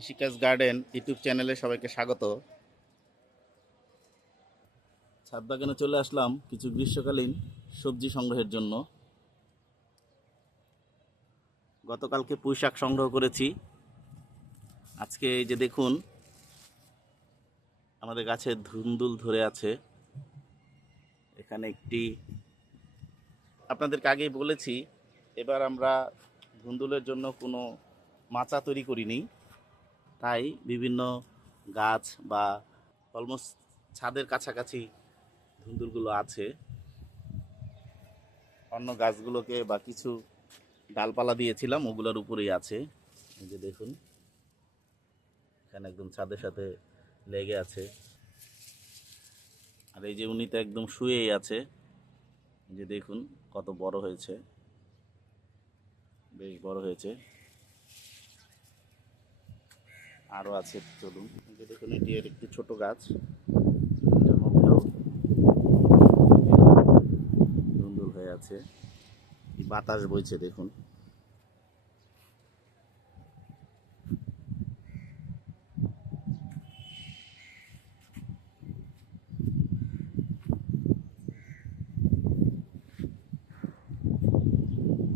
কৃষিকাজ garden YouTube চ্যানেলে সবাইকে স্বাগত। ছাদ বাগানে চলে আসলাম কিছু গ্রীষ্মকালীন সবজি সংগ্রহের জন্য। গতকালকে পুঁই শাক সংগ্রহ করেছি। আজকে এই যে দেখুন, আমাদের গাছে ধুন্দুল ধরে আছে। এখানে একটি, আপনাদেরকে আগেই বলেছি, এবার আমরা ধুন্দুলের জন্য কোনো মাচা তৈরি করিনি, তাই বিভিন্ন গাছ বা অলমোস্ট ছাদের কাছাকাছি ধুন্দুলগুলো আছে। অন্য গাছগুলোকে বা কিছু ডালপালা দিয়েছিলাম, ওগুলোর উপরেই আছে। এই যে দেখুন, এখানে একদম ছাদের সাথে লেগে আছে। আর এই যে উনি তো একদম শুয়েই আছে। এই যে দেখুন কত বড় হয়েছে, বেশ বড় হয়েছে। আরও আছে, চলুন। এই যে দেখুন, এটি এর একটি ছোট গাছ, এটার মধ্যেও ধুন্দুল হয়ে আছে। বাতাস বইছে দেখুন।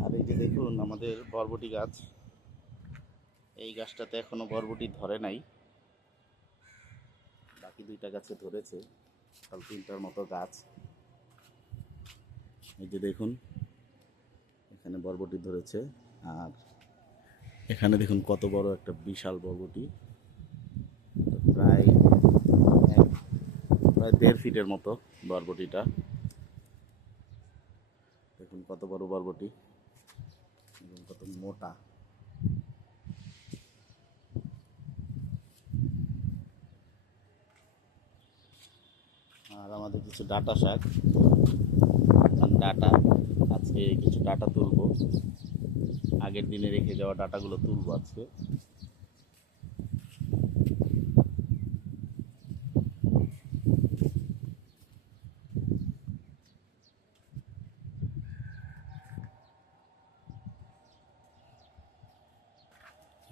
আর এই যে দেখুন আমাদের বরবটি গাছ, এই গাছটাতে এখনো বরবটি ধরে নাই, বাকি দুইটা গাছে ধরেছে। সব তিনটার মতো গাছ। এই যে দেখুন, এখানে বরবটি ধরেছে। আর এখানে দেখুন কত বড় একটা বিশাল বরবটি, প্রায় প্রায় 1.5 ফিটের মতো বরবটিটা। দেখুন কত বড় বরবটি এবং কত মোটা। আর আমাদের কিছু ডাঁটা শাক, ডাঁটা, আজকে কিছু ডাঁটা তুলবো। আগের দিনে রেখে যাওয়া ডাঁটাগুলো তুলবো আজকে।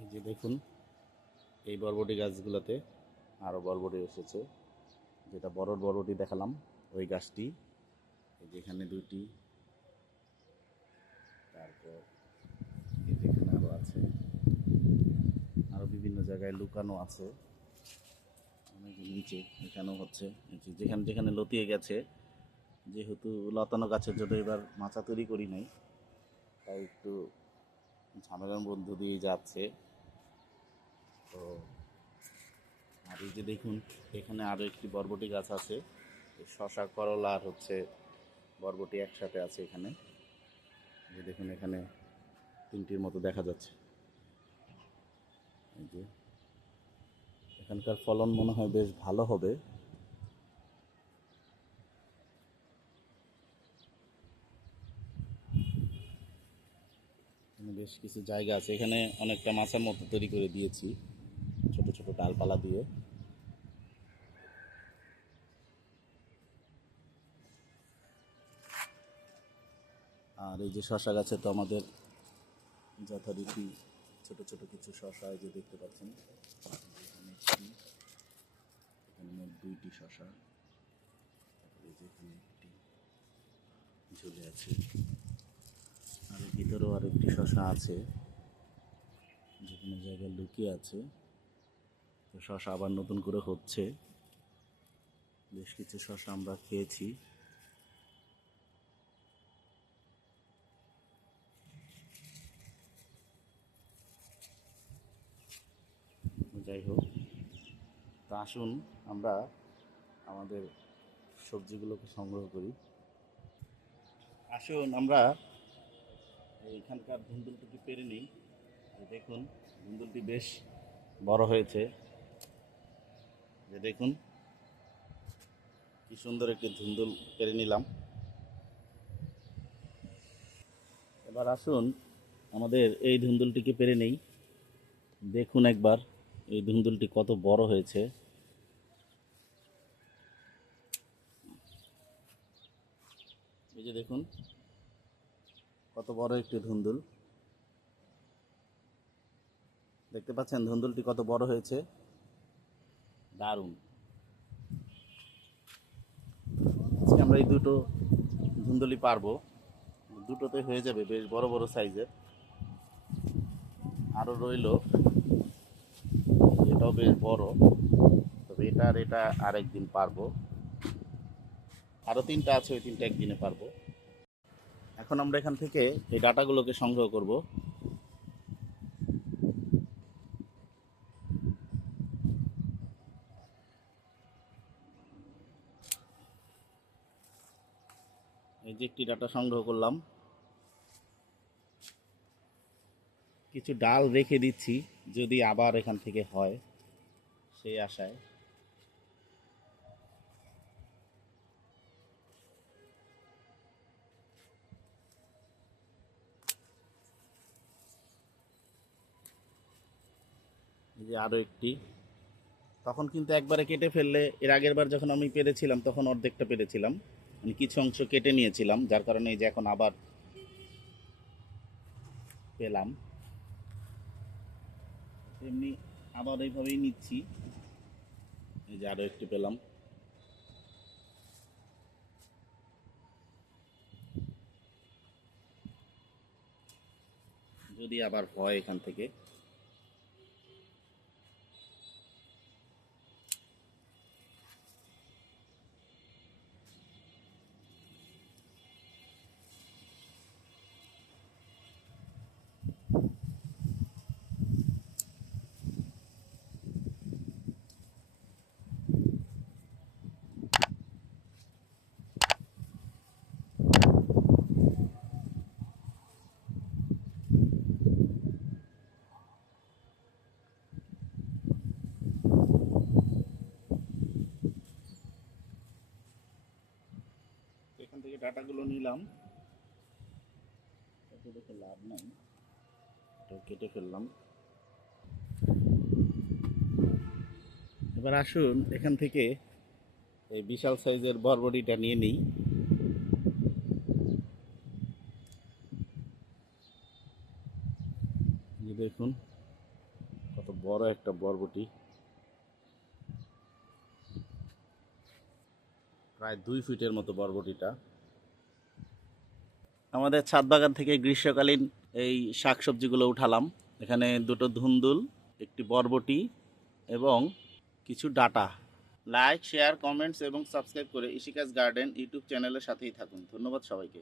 এই যে দেখুন, এই বরবটি গাছগুলোতে আরও বরবটি এসেছে। যেটা বড় বরবটি দেখালাম, ওই গাছটি। এই যে এখানে দুইটি, তারপর এই যে এখানে আরও আছে, আরও বিভিন্ন জায়গায় লুকানো আছে। অনেক নিচে এখানেও হচ্ছে। যেখানে যেখানে লতিয়ে গেছে, যেহেতু লতানো গাছের জন্য এবার মাচা তৈরি করি নাই, তাই একটু ঝামেলার মধ্য দিয়ে যাচ্ছে। তো আর এই যে দেখুন, এখানে আরও একটি বরবটি গাছ আছে। শশা, করলা আর হচ্ছে বরবটি একসাথে আছে এখানে। যে দেখুন, এখানে তিনটির মতো দেখা যাচ্ছে। এই যে এখানকার ফলন মনে হয় বেশ ভালো হবে। এখানে বেশ কিছু জায়গা আছে, এখানে অনেকটা মাচার মতো তৈরি করে দিয়েছি ছোট ছোট ডালপালা দিয়ে। আর এই যে শশা গাছে তো আমাদের যথারীতি ছোট ছোট কিছু শশা, এই যে দেখতে পাচ্ছেন, এখানে একটি, এখানে মোট দুইটি শশা। এই যে এখানে একটি ঝুলে আছে, আর এর ভিতরেও আর একটি শশা আছে, যে কোনো জায়গায় লুকিয়ে আছে। তো শশা আবার নতুন করে হচ্ছে। বেশ কিছু শশা আমরা খেয়েছি। যাই হোক, তো আসুন আমরা আমাদের সবজিগুলোকে সংগ্রহ করি। আসুন আমরা এইখানকার ধুন্দুলটিকে পেরে নিই। দেখুন, ধুন্দুলটি বেশ বড় হয়েছে। যে দেখুন কি সুন্দর একটি ধুন্দুল পেরে নিলাম। এবার আসুন আমাদের এই ধুন্দুলটিকে পেরে নেই। দেখুন একবার এই ধুন্দুলটি কত বড় হয়েছে। এই যে দেখুন কত বড় একটি ধুন্দুল। দেখতে পাচ্ছেন ধুন্দুলটি কত বড় হয়েছে, দারুণ। আজকে আমরা এই দুটো ধুন্দুলি পারবো, দুটোতে হয়ে যাবে বেশ বড় বড় সাইজের। আরও রইল, এটাও বেশ বড়, তবে এটা আরেকদিন পারবো। আরও তিনটা আছে, ওই তিনটা একদিনে পারবো। এখন আমরা এখান থেকে এই ডাটাগুলোকে সংগ্রহ করব। এই যে একটি ডাটা সংগ্রহ করলাম, কিছু ডাল রেখে দিচ্ছি যদি আবার এখান থেকে হয় সেই আশায়। এই যে আরও একটি, তখন কিন্তু একবারে কেটে ফেললে, এর আগের বার যখন আমি পেরেছিলাম তখন অর্ধেকটা পেরেছিলাম, মানে কিছু অংশ কেটে নিয়েছিলাম, যার কারণে এই যে এখন আবার পেলাম। এমনি আবার এইভাবেই নিচ্ছি। এই যে আরও একটি পেলাম। যদি আবার হয় এখান থেকে। এখান থেকে ডাটাগুলো নিলাম, এত দেখে লাভ নাই, এটা কেটে ফেললাম। এবার আসুন এখান থেকে এই বিশাল সাইজের বরবটিটা নিয়ে নিই। এই দেখুন কত বড় একটা বরবটি, প্রায় 2 ফিটের মতো বরবটিটা। আমাদের ছাদ বাগান থেকে গ্রীষ্মকালীন এই শাকসবজিগুলো উঠালাম। এখানে দুটো ধুন্দুল, একটি বরবটি এবং কিছু ডাটা। লাইক, শেয়ার, কমেন্টস এবং সাবস্ক্রাইব করে ইশিকাস গার্ডেন ইউটিউব চ্যানেলের সাথেই থাকুন। ধন্যবাদ সবাইকে।